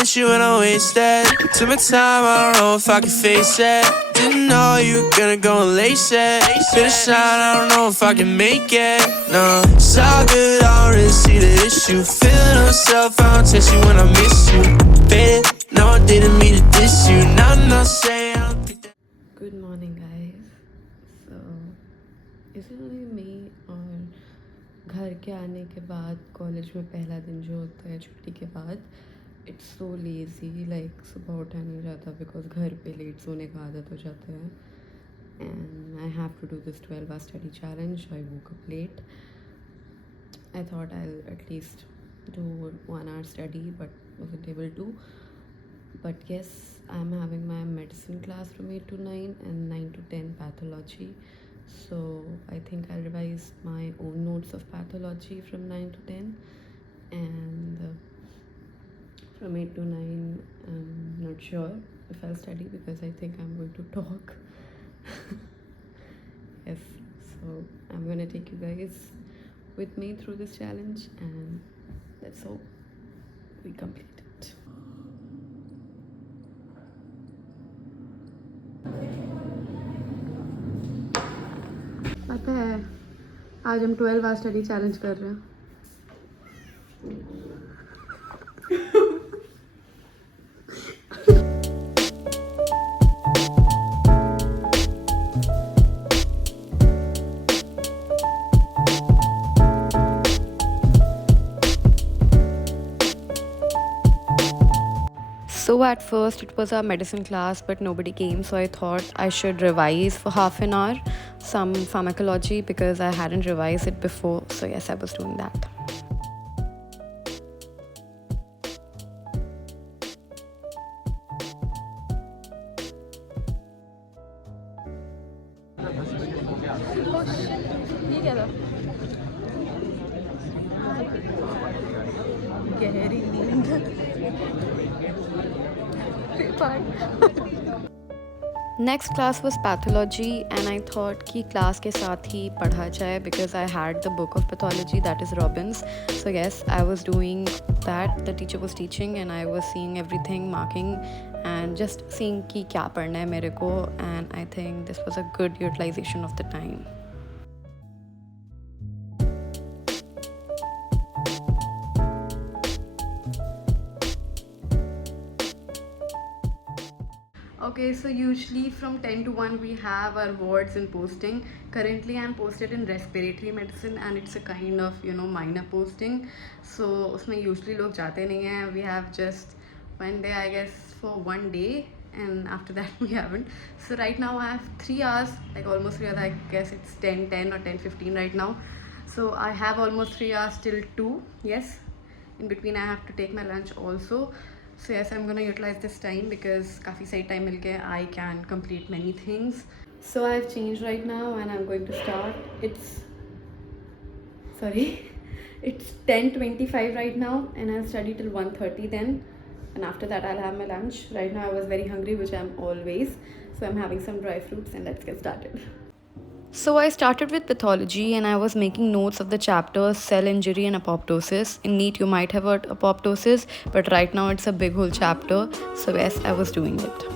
miss you when I wasted. Took my time, I don't know if I can face it. Didn't know you were gonna go and lace it. Finish line, I don't know if I can make it. No, it's all good, I don't really see the issue. Feeling myself, I don't text you when I miss you. Baby, no, I didn't mean to diss you. Now I'm not saying I don't think that. Good morning guys. So is it only me और घर के आने के बाद college में पहला दिन जो होता है छुट्टी के बाद इट्स सो लेज़ी लाइक सुबह उठा नहीं जाता बिकॉज घर पे लेट सोने का आदत हो जाता है and I have to do this 12 hour study challenge. I woke up late. I thought I'll at least do 1 hour study but wasn't able to. But yes, I'm having my medicine class from 8 to 9 and 9 to 10 pathology. So I think I'll revise my own notes of pathology from 9 to 10 and from 8 to 9 I'm not sure if I'll study because I think I'm going to talk. Yes, so I'm going to take you guys with me through this challenge and let's hope we complete it. पता है आज हम 12 hour study challenge कर रहे हैं. So at first it was our medicine class but nobody came, so I thought I should revise for half an hour some pharmacology because I hadn't revised it before. So yes, I was doing that. ये क्या था? गहरी नींद. Next class was pathology and I thought कि class के साथ ही पढ़ा जाए because I had the book of pathology, that is Robbins. So yes, I was doing that. The teacher was teaching and I was seeing everything, marking and just seeing कि क्या पढ़ना है मेरे को, and I think this was a good utilization of the time. Okay, so usually from 10 to 1 we have our wards and posting. Currently I'm posted in respiratory medicine and it's a kind of minor posting. So उसमें usually लोग जाते नहीं हैं. We have just one day I guess for 1 day and after that we haven't. So right now I have 3 hours, like almost 3 hours. I guess it's 10:10 or 10:15 right now. So I have almost 3 hours till 2. Yes, in between I have to take my lunch also. So yes, I'm gonna utilize this time because काफ़ी सही time मिल गया. I can complete many things. So I've changed right now and I'm going to start. It's 10:25 right now and I'll study till 1:30 then. And after that I'll have my lunch. Right now I was very hungry, which I'm always. So I'm having some dry fruits and let's get started. So I started with pathology and I was making notes of the chapters cell injury and apoptosis. In NEET you might have heard apoptosis, but right now it's a big whole chapter. So yes, I was doing it.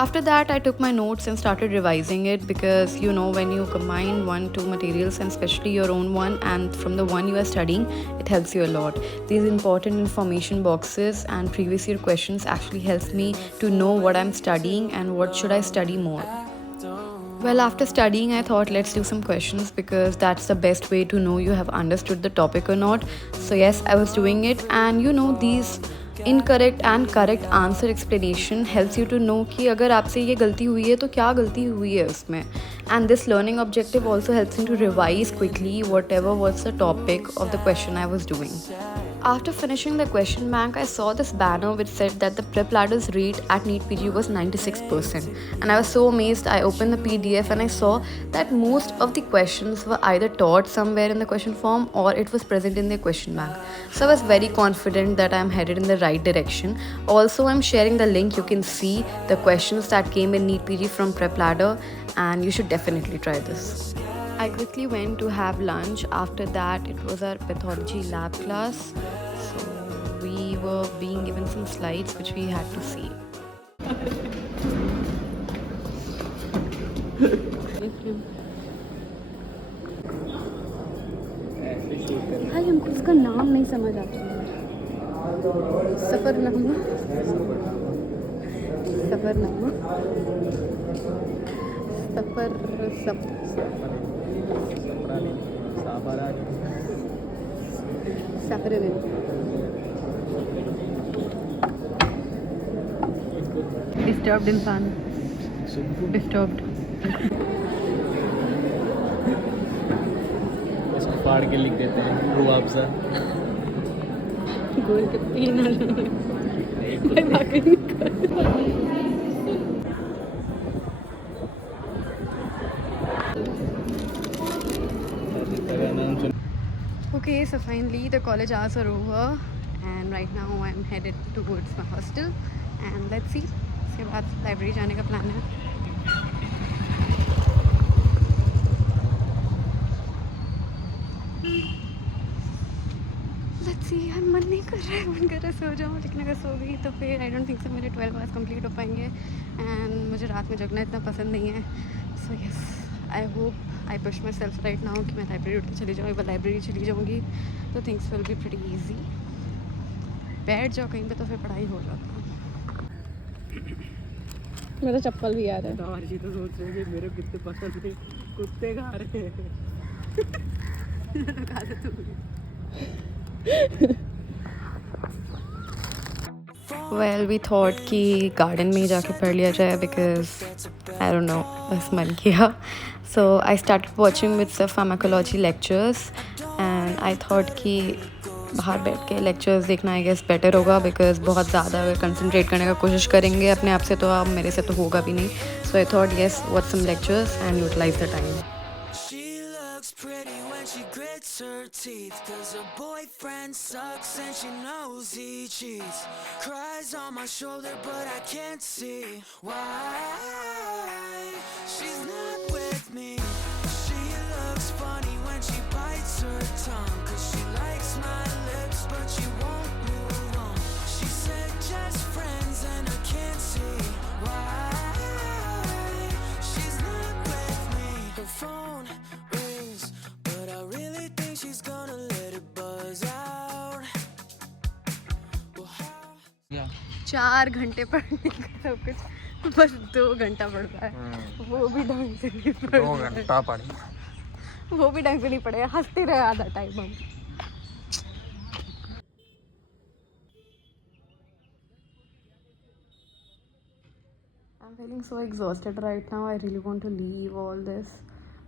After that I took my notes and started revising it because when you combine 1-2 materials and especially your own one and from the one you are studying, it helps you a lot. These important information boxes and previous year questions actually helps me to know what I'm studying and what should I study more. Well, after studying I thought let's do some questions because that's the best way to know you have understood the topic or not. So yes, I was doing it and these incorrect and correct answer explanation helps you to know कि अगर आपसे ये गलती हुई है तो क्या गलती हुई है उसमें. And this learning objective also helps in to revise quickly whatever was the topic of the question I was doing. After finishing the question bank, I saw this banner which said that the prep ladder's rate at NEET PG was 96%. And I was so amazed. I opened the PDF and I saw that most of the questions were either taught somewhere in the question form or it was present in the question bank. So I was very confident that I'm headed in the right direction. Also, I'm sharing the link. You can see the questions that came in NEET PG from prep ladder and you should definitely try this. I quickly went to have lunch. After that, it was our pathology lab class. So we were being given some slides which we had to see. भाई हमको इसका नाम नहीं समझ आता। सफरनामा, सफरनामा, सफर सफर disturbed इंसान, disturbed. इसको फाड़ के लिख देते हैं रुआबजा। गोल के पीना Okay, so finally the college hours are over and right now I'm headed towards my hostel and let's see, इसके बाद लाइब्रेरी जाने का प्लान है। Let's see, यार मन नहीं कर रहा है, मन कर रहा है सो जाऊँ, लेकिन अगर सो गई तो फिर आई डोंट थिंक सो मेरे 12 आवर्स कंप्लीट हो पाएंगे एंड मुझे रात में जगना इतना पसंद नहीं है। So yes, I hope I push my self right now कि मैं लाइब्रेरी उठ के चली जाऊँ। एक बार लाइब्रेरी चली जाऊँगी तो things will be pretty easy. बैठ जाओ कहीं पे तो फिर पढ़ाई हो जाता है। मेरा चप्पल भी याद है। तो सोच रहे थे मेरे कितने पसंद थे, कुत्ते खा रहे हैं। Well, we thought कि गार्डन में ही जाके पढ़ लिया जाए because I don't know, बस मन किया। So I started watching with the pharmacology lectures and I thought कि बाहर बैठ के लेक्चर्स देखना आई गेस बेटर होगा बिकॉज बहुत ज़्यादा अगर कंसंट्रेट करने का कोशिश करेंगे अपने आप से तो अब मेरे से तो होगा भी नहीं। So I thought yes watch some lectures and utilize the time. She grits her teeth cause her boyfriend sucks and she knows he cheats. Cries on my shoulder but I can't see why she's not with me. She looks funny when she bites her tongue cause she likes my lips but she won't move on. She said just friends and I can't see why she's not with me. Her phone rings but I really think she's gonna let it buzz out. 4 घंटे पढ़ने का सब कुछ बस 2 घंटा पढ़ता है, वो भी ढंग से नहीं पढ़ता। 2 घंटा पढ़ी, वो भी ढंग से नहीं पढ़े, हंसते रहे आधा टाइम हम। I'm feeling so exhausted right now. I really want to leave all this,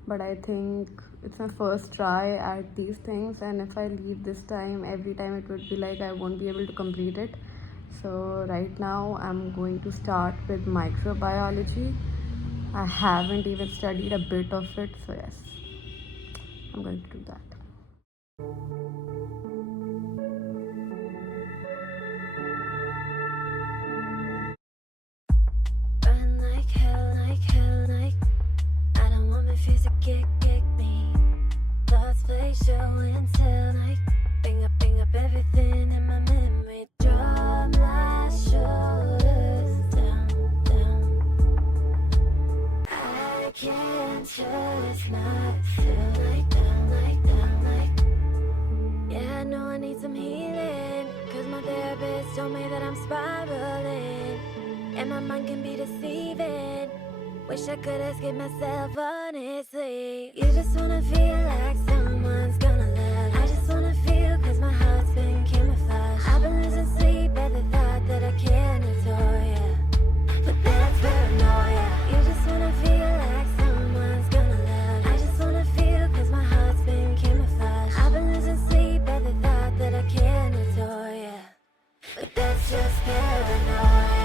but I think it's my first try at these things, and if I leave this time, every time it would be like I won't be able to complete it. So right now I'm going to start with microbiology. I haven't even studied a bit of it, so yes, I'm going to do that. Run like hell, like I don't want my fears to kick me. Thoughts play show and tell, like bring up everything in my memory. Draw my shoulders down. I can't trust myself like down. Yeah, I know I need some healing, cause my therapist told me that I'm spiraling, and my mind can be deceiving. Wish I could escape myself, honestly. You just wanna feel like someone's gonna love you. I just wanna feel cause my heart's been camouflaged. I've been losing sleep at the thought that I can't adore ya, but that's paranoia. You just wanna feel like someone's gonna love you. I just wanna feel cause my heart's been camouflaged. I've been losing sleep at the thought that I can't adore ya, but that's just paranoia.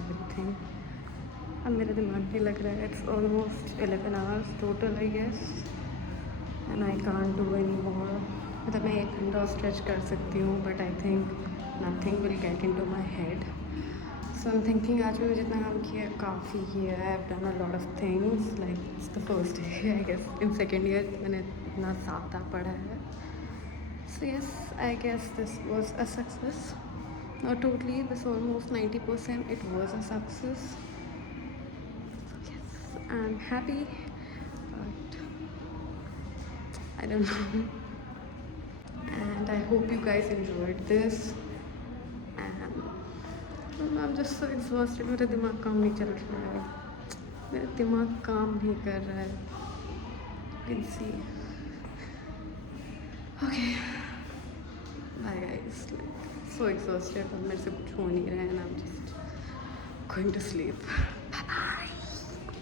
everything. अब मेरा दिमाग नहीं लग रहा है. It's almost 11 hours total, I guess, and I can't do any more. मतलब मैं 1 घंटा stretch कर सकती हूँ, but I think nothing will get into my head. So I'm thinking आज मैंने जितना काम किया है काफ़ी किया है. I've done a lot of things. Like it's the first day, I guess. In second year मैंने इतना ज़्यादा पढ़ा है. So yes, I guess this was a success. Not totally, this almost 90%. It was a success. Yes, I'm happy, but I don't know. And I hope you guys enjoyed this. And I'm just so exhausted. मेरा दिमाग काम नहीं चल रहा है. मेरा दिमाग काम नहीं कर रहा है. You can see. Okay. Bye guys. Like, so exhausted. अब मेरे से कुछ हो नहीं रहा है and I'm just going to sleep.